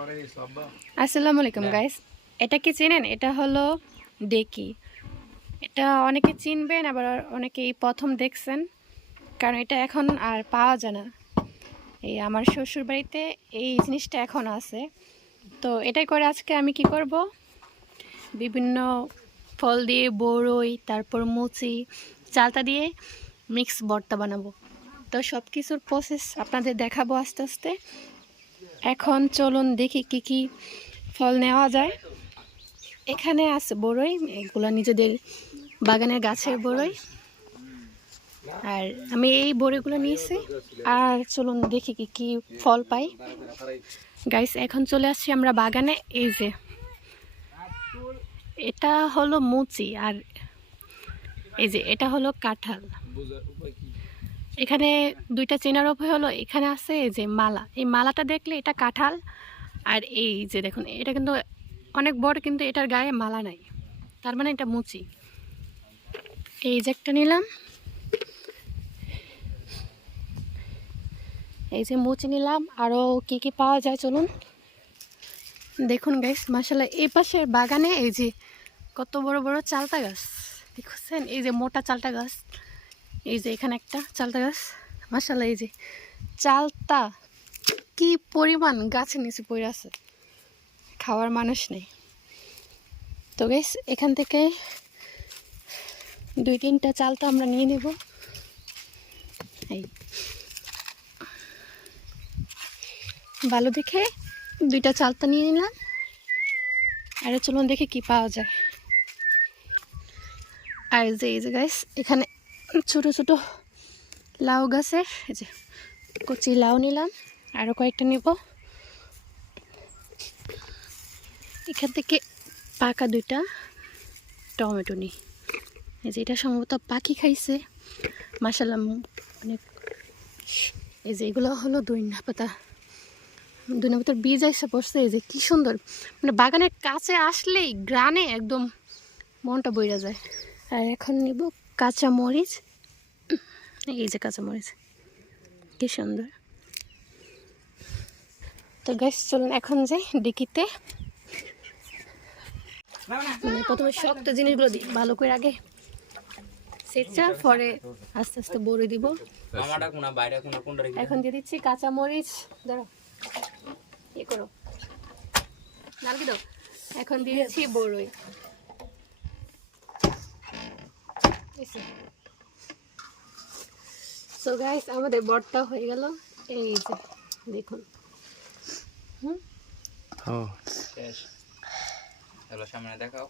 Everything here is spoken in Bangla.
আসসালামু আলাইকুম গাইস, এটা কি চেনেন? এটা হলো ডেকি। এটা অনেকে চিনবেন, আবার অনেকেই প্রথম দেখছেন, কারণ এটা এখন আর পাওয়া যায় না। এই আমার শ্বশুর বাড়িতে এই জিনিসটা এখন আছে। তো এটাই করে আজকে আমি কি করব, বিভিন্ন ফল দিয়ে বড়ই, তারপর মুচি, চালতা দিয়ে মিক্স ভর্তা বানাবো। তো সব কিছুর প্রসেস আপনাদের দেখাবো আস্তে আস্তে। এখন চলুন দেখি কি কি ফল নেওয়া যায়। এখানে আছে বড়ই, এগুলো নিজেদের বাগানের গাছের বড়ই, আর আমি এই বড়িগুলো নিয়েছি। আর চলুন দেখি কি কি ফল পাই। গাইস, এখন চলে আসছি আমরা বাগানে। এই যে এটা হলো মুচি, আর এই যে এটা হলো কাঁঠাল। এখানে দুইটা চেনার উপায় হলো, এখানে আছে এই যে মালা, এই মালাটা দেখলে এটা কাঁঠাল। আর এই যে দেখুন, এটা কিন্তু অনেক বড়, কিন্তু এটার গায়ে মালা নাই, তার মানে এটা মুচি। এই যে একটা নিলাম, এই যে মুচি নিলাম। আরও কি কি পাওয়া যায় চলুন দেখুন গাইস। মাশাআল্লাহ, এই পাশের বাগানে এই যে কত বড় বড় চালতা গাছ দেখছেন, এই যে মোটা চালতা গাছ। এই যে এখানে একটা চালতা গাছ, মাশাআল্লাহ। এই যে চালতা কি পরিমাণ গাছের নিচে পড়ে আছে, খাওয়ার মানুষ নেই। তো গাইস, এখান থেকে 2-3টা চালতা আমরা নিয়ে নেব। এই ভালো দেখে 2টা চালতা নিয়ে নিলাম। আর চলুন দেখি কি পাওয়া যায়। আর এই যে গাইস, এখানে ছোট ছোট লাউ গাছের এই যে কচি লাউ নিলাম, আরও কয়েকটা নেব। এখান থেকে পাকা 2টা টমেটো নিই। এই যে এটা সম্ভবত পাখি খাইছে, মাশাআল্লাহ অনেক। এই যে এগুলো হলো ধনিয়া পাতার বীজ এসে পড়ছে। এই যে কি সুন্দর, মানে বাগানের কাছে আসলেই গ্রানে একদম মনটা বইরা যায়। আর এখন নিব কাঁচা মরিচ। এই যে কাঁচা মরিচ, কি সুন্দর। তো গাইস, চলুন এখন যাই ডিকিতে। প্রথমে শক্ত জিনিসগুলো দিই ভালো করে, আগে সেচা, পরে আস্তে আস্তে বড়ি দিব। এখন দিয়ে দিচ্ছি কাঁচা মরিচ। ধরো, ইয়ে করো, নালকি দাও। এখন দিয়ে দিচ্ছি বড়ই। সো গাইস, আমাদের ভর্তা হয়ে গেল। এই যে দেখুন। শেষ। চলো সামনে দেখাও।